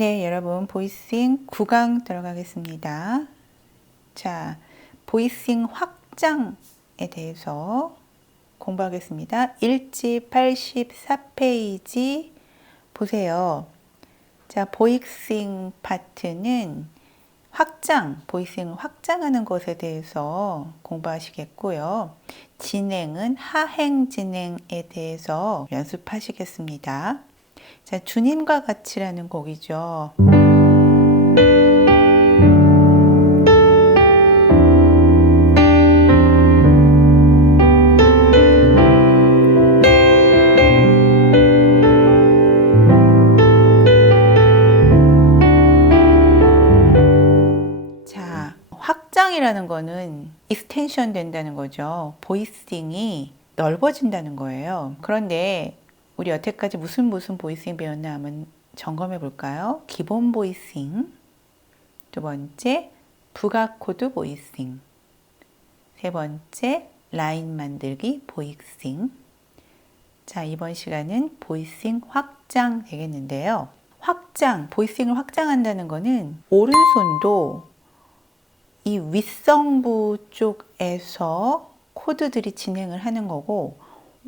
네, 여러분 보이싱 9강 들어가겠습니다. 자, 보이싱 확장에 대해서 공부하겠습니다. 1지 84페이지 보세요. 자, 보이싱 파트는 확장, 보이싱을 확장하는 것에 대해서 공부하시겠고요. 진행은 하행 진행에 대해서 연습하시겠습니다. 자, 주님과 같이라는 곡이죠. 자, 확장이라는 거는 익스텐션 된다는 거죠. 보이싱이 넓어진다는 거예요. 그런데 우리 여태까지 무슨 무슨 보이싱 배웠나 하면 점검해 볼까요? 기본 보이싱. 두 번째, 부가 코드 보이싱. 세 번째, 라인 만들기 보이싱. 자, 이번 시간은 보이싱 확장 되겠는데요. 확장, 보이싱을 확장한다는 거는 오른손도 이 윗성부 쪽에서 코드들이 진행을 하는 거고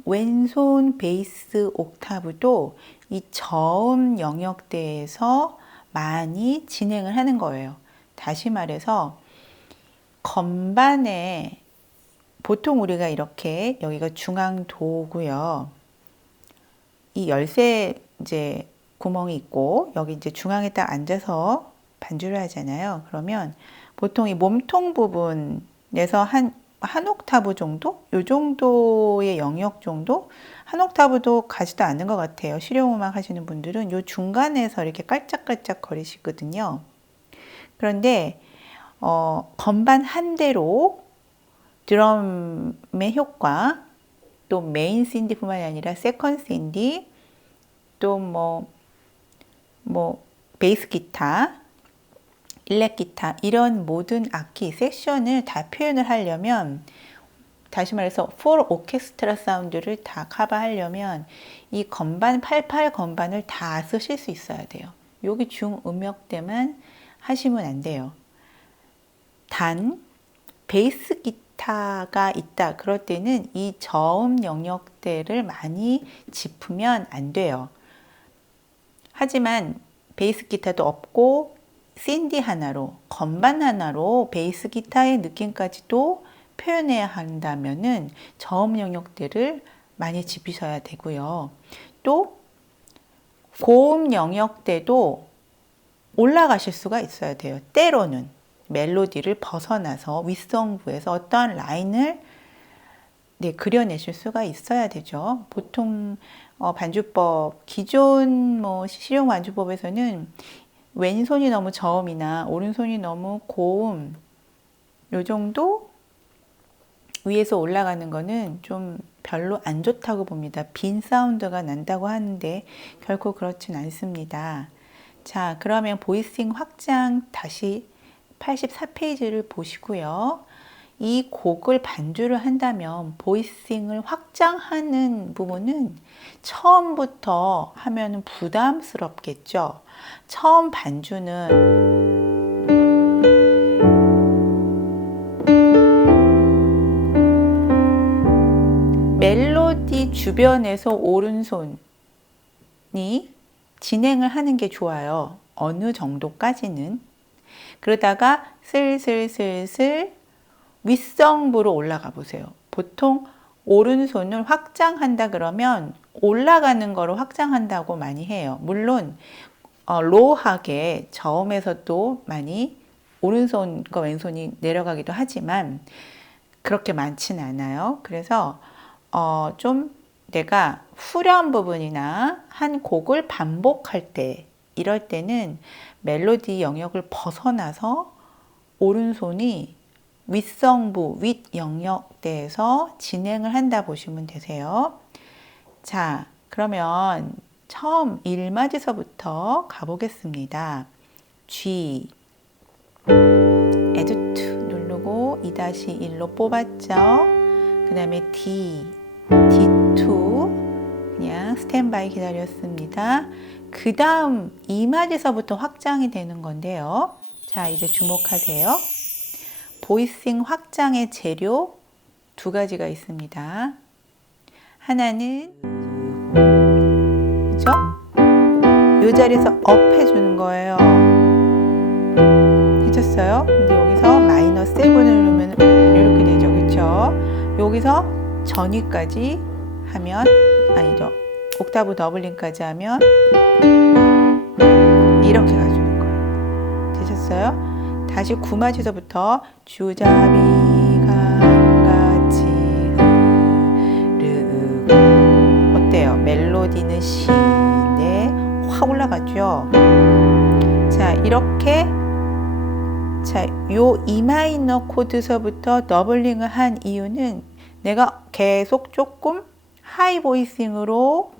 왼손 베이스 옥타브도 이 저음 영역대에서 많이 진행을 하는 거예요. 다시 말해서 건반에 보통 우리가 이렇게 여기가 중앙 도고요. 이 열쇠 이제 구멍이 있고 여기 이제 중앙에 딱 앉아서 반주를 하잖아요. 그러면 보통 이 몸통 부분에서 한, 한 옥타브 정도? 요 정도의 영역 정도? 한 옥타브도 가지도 않는 것 같아요. 실용음악 하시는 분들은 요 중간에서 이렇게 깔짝깔짝 거리시거든요. 그런데, 어, 건반 한 대로 드럼의 효과, 또 메인 신디뿐만이 아니라 세컨 신디, 또 뭐, 뭐, 베이스 기타, 일렉 기타 이런 모든 악기 섹션을 다 표현을 하려면 다시 말해서 풀 오케스트라 사운드를 다 커버하려면 이 건반 88 건반을 다 쓰실 수 있어야 돼요. 여기 중음역 대만 하시면 안 돼요. 단 베이스 기타가 있다 그럴 때는 이 저음 영역대를 많이 짚으면 안 돼요. 하지만 베이스 기타도 없고 신디 하나로, 건반 하나로 베이스 기타의 느낌까지도 표현해야 한다면은 저음 영역대를 많이 짚으셔야 되고요. 또 고음 영역대도 올라가실 수가 있어야 돼요. 때로는 멜로디를 벗어나서 윗성부에서 어떠한 라인을 네, 그려내실 수가 있어야 되죠. 보통 어, 반주법 기존 뭐 실용 반주법에서는 왼손이 너무 저음이나 오른손이 너무 고음 요 정도 위에서 올라가는 거는 좀 별로 안 좋다고 봅니다. 빈 사운드가 난다고 하는데 결코 그렇진 않습니다. 자, 그러면 보이싱 확장 다시 84페이지를 보시고요. 이 곡을 반주를 한다면 보이싱을 확장하는 부분은 처음부터 하면 부담스럽겠죠. 처음 반주는 멜로디 주변에서 오른손이 진행을 하는 게 좋아요. 어느 정도까지는. 그러다가 슬슬슬슬 윗성부로 올라가 보세요. 보통 오른손을 확장한다 그러면 올라가는 거로 확장한다고 많이 해요. 물론 어, 로하게 저음에서도 많이 오른손과 왼손이 내려가기도 하지만 그렇게 많지는 않아요. 그래서 어, 좀 내가 후렴 부분이나 한 곡을 반복할 때 이럴 때는 멜로디 영역을 벗어나서 오른손이 윗성부, 윗 영역대에서 진행을 한다 보시면 되세요. 자, 그러면 처음 1마디서부터 가보겠습니다. G to 누르고 2-1로 뽑았죠. 그 다음에 D D2 그냥 스탠바이 기다렸습니다. 그 다음 이마디서부터 확장이 되는 건데요. 자, 이제 주목하세요. 보이싱 확장의 재료 두 가지가 있습니다. 하나는? 이 자리에서 업 해주는 거예요. 해줬어요? 근데 여기서 마이너스 7을 누르면 이렇게 되죠. 그쵸? 여기서 전위까지 하면 아니죠. 옥타브 더블링까지 하면 이렇게 가주는 거예요. 되셨어요? 다시 구마지서부터 주잡이 확 올라가죠? 자 이렇게 자, 요 E 마이너 코드서부터 더블링을 한 이유는 내가 계속 조금 하이 보이싱으로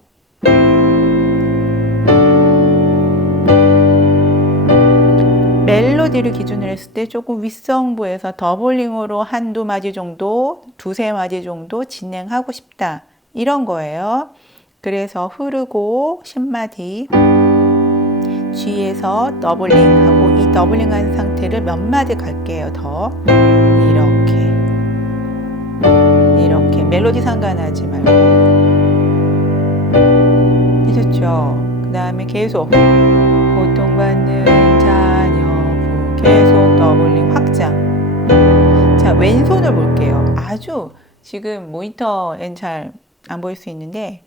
멜로디를 기준으로 했을 때 조금 윗성부에서 더블링으로 한두 마디 정도, 두세 마디 정도 진행하고 싶다. 이런 거예요. 그래서 흐르고 10마디 G에서 더블링하고 이 더블링한 상태를 몇 마디 갈게요. 더 이렇게 이렇게 멜로디 상관하지 말고 되셨죠? 그 다음에 계속 고통받는 자녀부 계속 더블링 확장 자 왼손을 볼게요. 아주 지금 모니터엔 잘 안 보일 수 있는데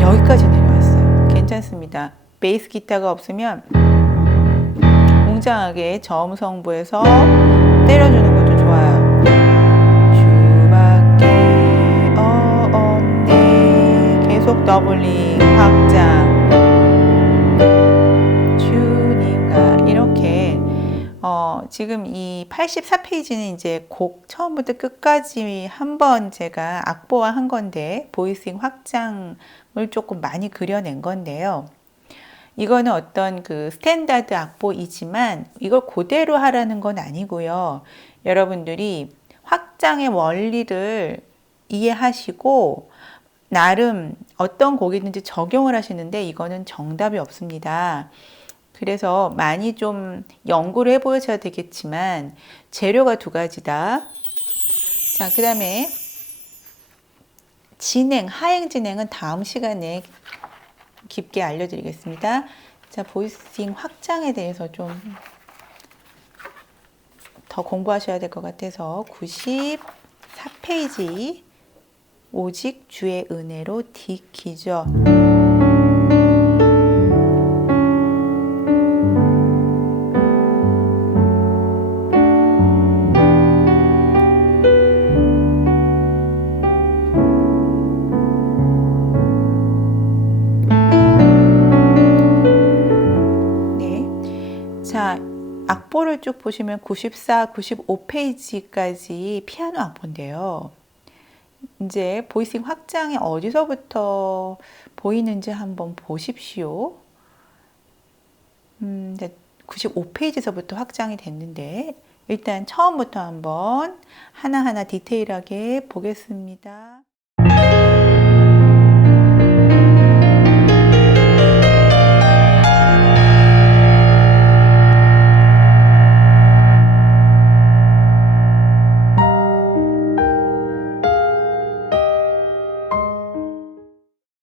여기까지 내려왔어요. 괜찮습니다. 베이스 기타가 없으면 웅장하게 저음성부에서 때려주는 것도 좋아요. 주밖에 없네 계속 더블링 확장 주니까 이렇게 어, 지금 이 84페이지는 이제 곡 처음부터 끝까지 한번 제가 악보화 한 건데 보이싱 확장을 조금 많이 그려낸 건데요. 이거는 어떤 그 스탠다드 악보이지만 이걸 그대로 하라는 건 아니고요. 여러분들이 확장의 원리를 이해하시고 나름 어떤 곡이든지 적용을 하시는데 이거는 정답이 없습니다. 그래서 많이 좀 연구를 해보셔야 되겠지만 재료가 두 가지다. 자, 그 다음에 진행, 하행 진행은 다음 시간에 깊게 알려드리겠습니다. 자, 보이싱 확장에 대해서 좀 더 공부하셔야 될 것 같아서 94페이지 오직 주의 은혜로 디키죠. 쭉 보시면 94, 95페이지까지 피아노 악보인데요. 이제 보이싱 확장이 어디서부터 보이는지 한번 보십시오. 음, 95페이지서부터 확장이 됐는데 일단 처음부터 한번 하나하나 디테일하게 보겠습니다.